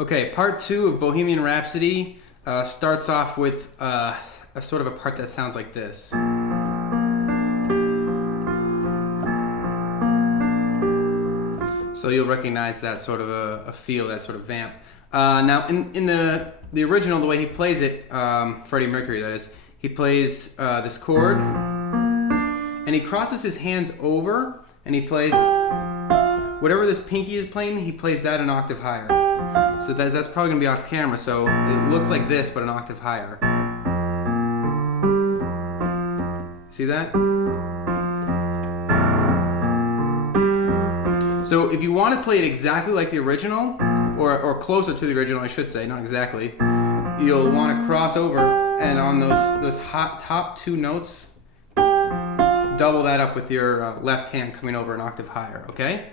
Okay, part two of Bohemian Rhapsody starts off with a sort of a part that sounds like this. So you'll recognize that sort of a feel, that sort of vamp. Now, in the original, the way he plays it, Freddie Mercury, that is, he plays this chord, and he crosses his hands over, and he plays whatever this pinky is playing. He plays that an octave higher. So that's probably gonna be off camera. So it looks like this, but an octave higher. See that? So if you want to play it exactly like the original, or closer to the original, I should say, not exactly, you'll want to cross over, and on those top two notes, double that up with your left hand coming over an octave higher, okay?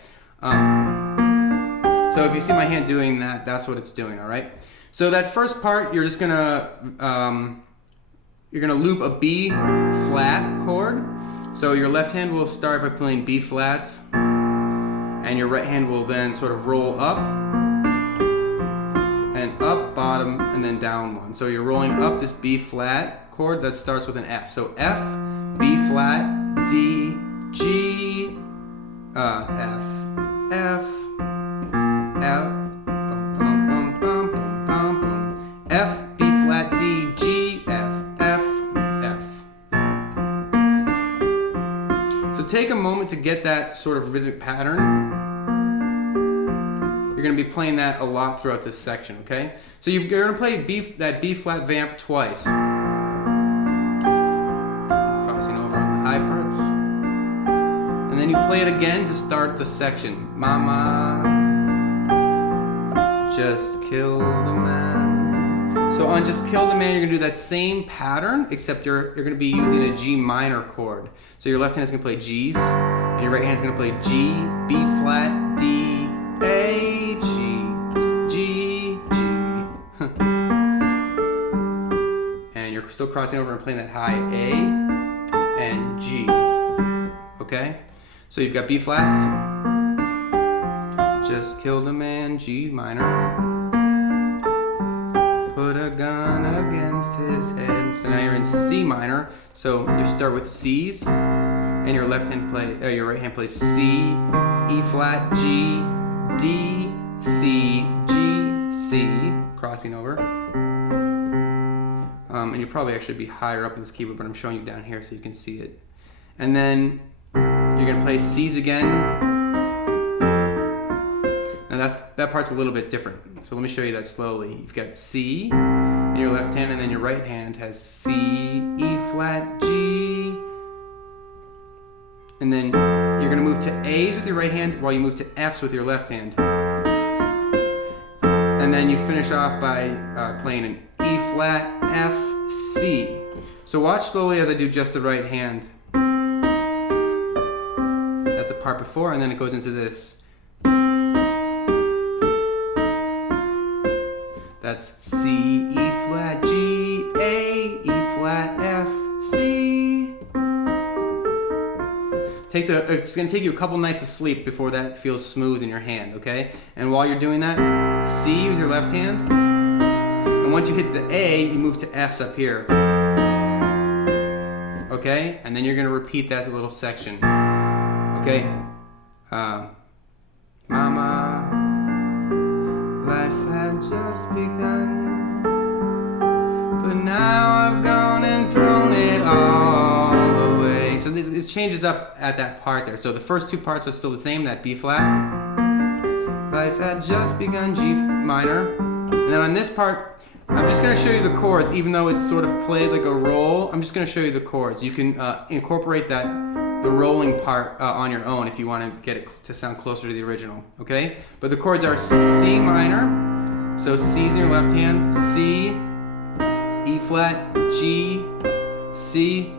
So if you see my hand doing that, that's what it's doing, all right? So that first part, you're just gonna loop a B flat chord. So your left hand will start by playing B flats, and your right hand will then sort of roll up, and up, bottom, and then down one. So you're rolling up this B flat chord that starts with an F. So F, B flat, D, G, F, F, F, bum, bum, bum, bum, bum, bum, bum. F, B flat, D, G, F, F, F. So take a moment to get that sort of rhythmic pattern. You're going to be playing that a lot throughout this section, okay? So you're going to play that B flat vamp twice. Crossing over on the high parts. And then you play it again to start the section. Mama just killed a man. So on Just Killed a Man, you're going to do that same pattern, except you're going to be using a G minor chord. So your left hand is going to play G's, and your right hand is going to play G, B flat, D, A, G, G, G. And you're still crossing over and playing that high A and G. Okay? So you've got B flats, just killed a man, G minor, put a gun against his head. So now you're in C minor. So you start with C's, and your left hand your right hand plays C, E flat, G, D, C, G, C, crossing over. And you probably actually be higher up in this keyboard, but I'm showing you down here so you can see it. And then you're gonna play C's again. Now that part's a little bit different. So let me show you that slowly. You've got C in your left hand, and then your right hand has C, E flat, G. And then you're gonna move to A's with your right hand while you move to F's with your left hand. And then you finish off by playing an E flat, F, C. So watch slowly as I do just the right hand. That's the part before, and then it goes into this. That's C, E flat, G, A, E flat, F, C. It's gonna take you a couple nights of sleep before that feels smooth in your hand, okay? And while you're doing that, C with your left hand. And once you hit the A, you move to F's up here. Okay? And then you're gonna repeat that little section. Okay? Mama, life had just begun, but now I've gone and thrown it all away. So this changes up at that part there. So the first two parts are still the same, that B flat. Life had just begun, G minor. And then on this part, I'm just going to show you the chords, even though it's sort of played like a roll. I'm just going to show you the chords. You can incorporate the rolling part on your own if you want to get it to sound closer to the original, okay? But the chords are C minor, so C's in your left hand, C, E flat, G, C,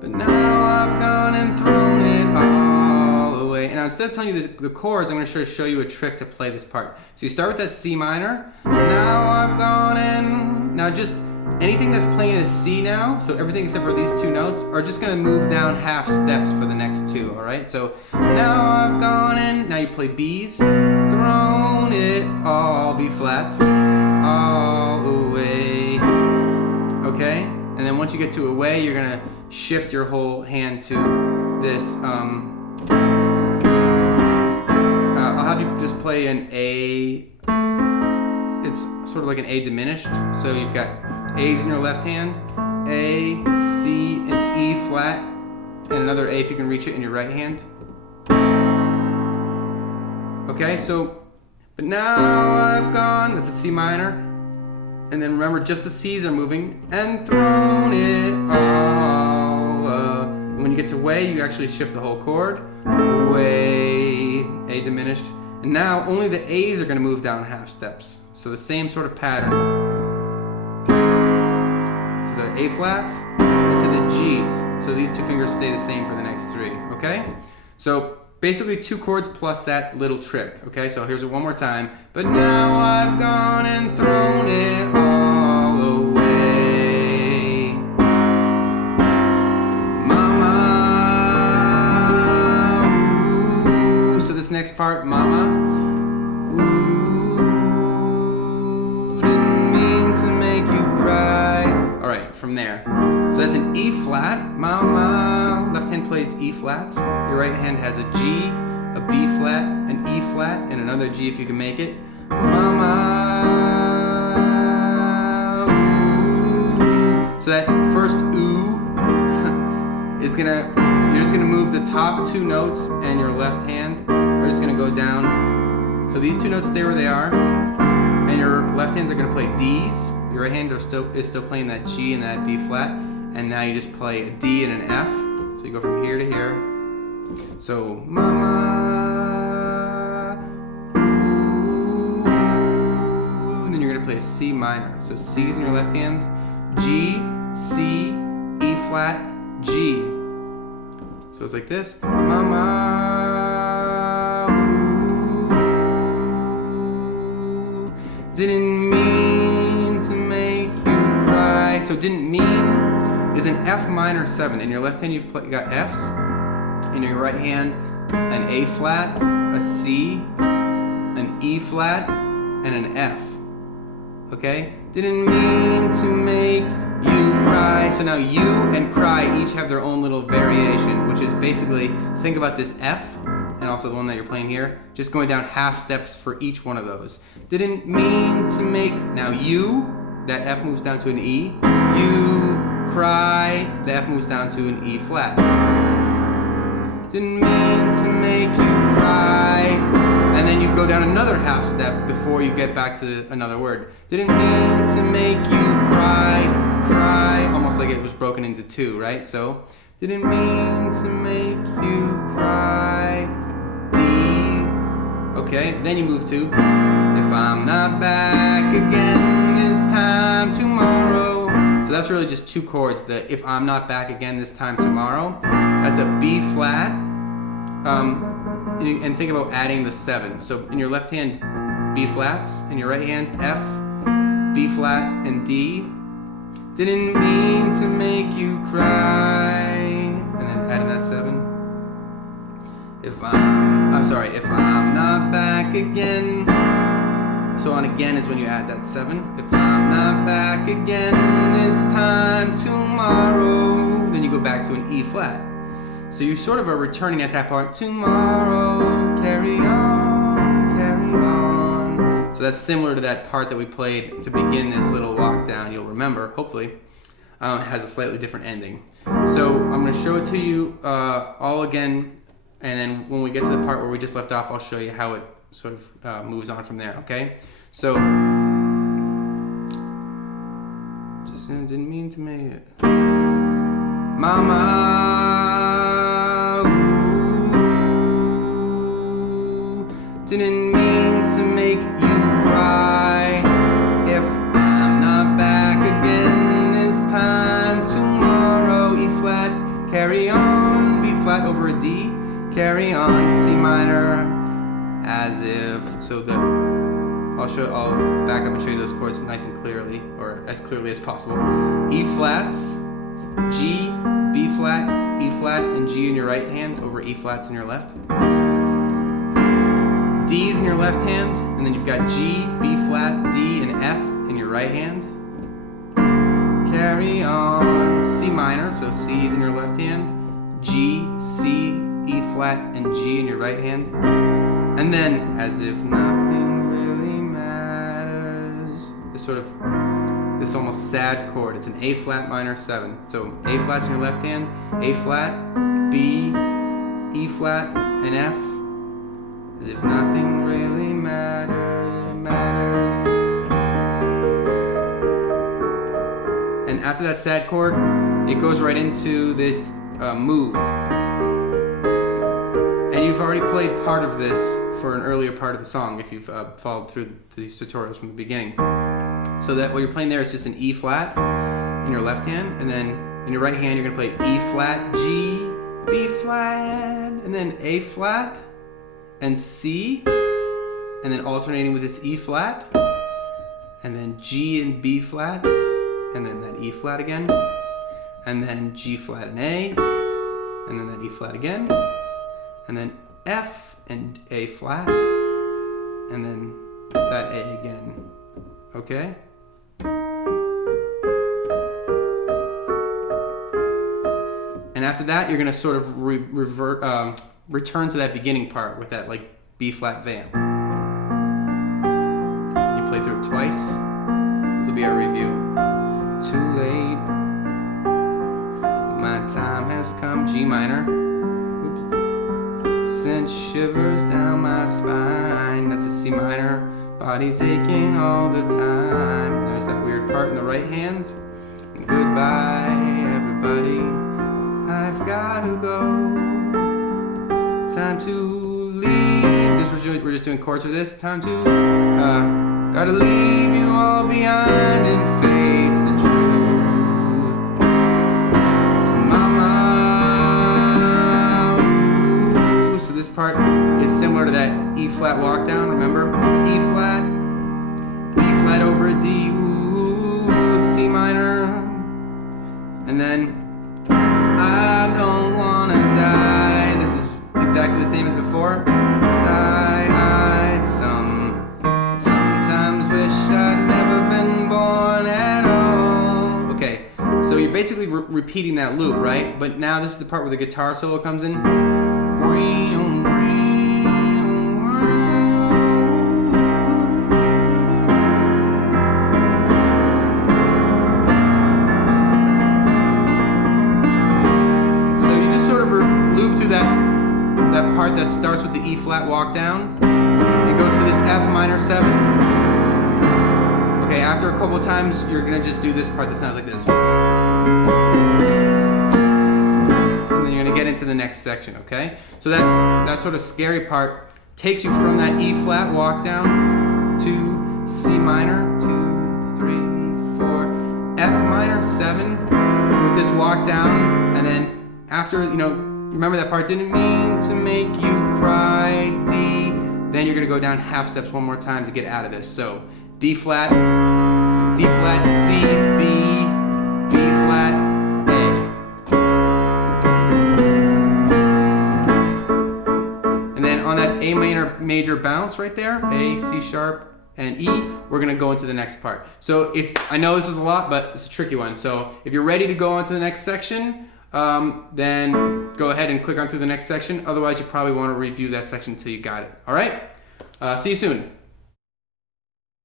but now I've gone and thrown it all away. And now instead of telling you the chords, I'm going to show you a trick to play this part. So you start with that C minor, now I've gone and, now just anything that's playing is C now, so everything except for these two notes are just gonna move down half steps for the next two, all right? So now I've gone in, now you play B's, thrown it all, B flats, all away, okay? And then once you get to away, you're gonna shift your whole hand to this, I'll have you just play an A, it's sort of like an A diminished, so you've got A's in your left hand, A, C, and E flat, and another A if you can reach it in your right hand. Okay, so, but now I've gone, that's a C minor, and then remember just the C's are moving, and thrown it all up. And when you get to way, you actually shift the whole chord, way, A diminished, and now only the A's are gonna move down half steps. So the same sort of pattern. To the A flats and to the G's. So these two fingers stay the same for the next three, okay? So basically 2 chords plus that little trick, okay? So here's it one more time. But now I've gone and thrown it all away. Mama, ooh. So this next part, mama, ooh. From there. So that's an E flat, mama. Left hand plays E flats. Your right hand has a G, a B flat, an E flat, and another G if you can make it. Mama. Ooh. So that first ooh is you're just gonna move the top 2 notes and your left hand are just gonna go down. So these 2 notes stay where they are, and your left hands are gonna play D's. Your right hand is still playing that G and that B flat, and now you just play a D and an F. So you go from here to here. So mama, ooh, and then you're gonna play a C minor. So C's in your left hand, G, C, E flat, G. So it's like this, mama, ooh, didn't mean to make you cry. So didn't mean is an F minor 7. In your left hand you've got Fs. In your right hand an A flat, a C, an E flat, and an F. Okay? Didn't mean to make you cry. So now you and cry each have their own little variation, which is basically, think about this F and also the one that you're playing here, just going down half steps for each one of those. Didn't mean to make, now you, that F moves down to an E. You cry, the F moves down to an E flat. Didn't mean to make you cry. And then you go down another half step before you get back to another word. Didn't mean to make you cry, cry, almost like it was broken into 2, right? So, didn't mean to make you cry, D. Okay, then you move to, if I'm not back again this time tomorrow. So that's really just 2 chords. The if I'm not back again this time tomorrow, that's a B flat. And think about adding the 7. So in your left hand, B flats. In your right hand, F, B flat, and D. Didn't mean to make you cry. And then adding that 7. If I'm not back again. So on again is when you add that 7. If I'm not back again this time tomorrow. Then you go back to an E flat. So you sort of are returning at that part, tomorrow, carry on, carry on. So that's similar to that part that we played to begin this little walk down, you'll remember, hopefully. It has a slightly different ending. So I'm going to show it to you all again, and then when we get to the part where we just left off, I'll show you how it sort of moves on from there, okay? So, just didn't mean to make it. Mama, ooh, didn't mean to make you cry. If I'm not back again this time tomorrow, E flat, carry on, B flat over a D, carry on, C minor, as if. So I'll I'll back up and show you those chords nice and clearly, or as clearly as possible. E flats, G, B flat, E flat, and G in your right hand over E flats in your left. D's in your left hand, and then you've got G, B flat, D, and F in your right hand. Carry on. C minor, so C is in your left hand. G, C, E flat, and G in your right hand. And then, as if nothing really matters, this almost sad chord. It's an A flat minor 7. So A flat's in your left hand, A flat, B, E flat, and F. As if nothing really matters. And after that sad chord, it goes right into this move. And you've already played part of this for an earlier part of the song if you've followed through these tutorials from the beginning. So that what you're playing there is just an E flat in your left hand, and then in your right hand you're going to play E flat, G, B flat, and then A flat, and C, and then alternating with this E flat, and then G and B flat, and then that E flat again, and then G flat and A, and then that E flat again, and then F and A flat, and then that A again. Okay? And after that, you're gonna sort of return to that beginning part with that like B flat vamp. You play through it twice. This will be our review. Too late. My time has come. G minor. Oops. Sent shivers down my spine. That's a C minor. Body's aching all the time. There's that weird part in the right hand. And goodbye, everybody. I've gotta go. Time to leave. We're just doing chords for this. Time to gotta leave you all behind and face the truth. Mama, ooh. So this part is similar to that E flat walk down. Remember? E flat, B flat over a D, ooh, C minor, and then I don't wanna die. This is exactly the same as before. Die, I sometimes wish I'd never been born at all. Okay, so you're basically repeating that loop, right? But now this is the part where the guitar solo comes in. Part that starts with the E flat walk down. It goes to this F minor 7. Okay, after a couple of times, you're gonna just do this part that sounds like this. And then you're gonna get into the next section, okay? So that sort of scary part takes you from that E flat walk down to C minor, 2, 3, 4, F minor 7 with this walk down, and then after, remember that part, didn't mean to make you cry, D. Then you're gonna go down half steps one more time to get out of this. So D flat, C, B, B flat, A. And then on that A major bounce right there, A, C sharp, and E, we're gonna go into the next part. So I know this is a lot, but it's a tricky one. So if you're ready to go on to the next section, then go ahead and click on through the next section. Otherwise, you probably want to review that section until you got it. All right? See you soon.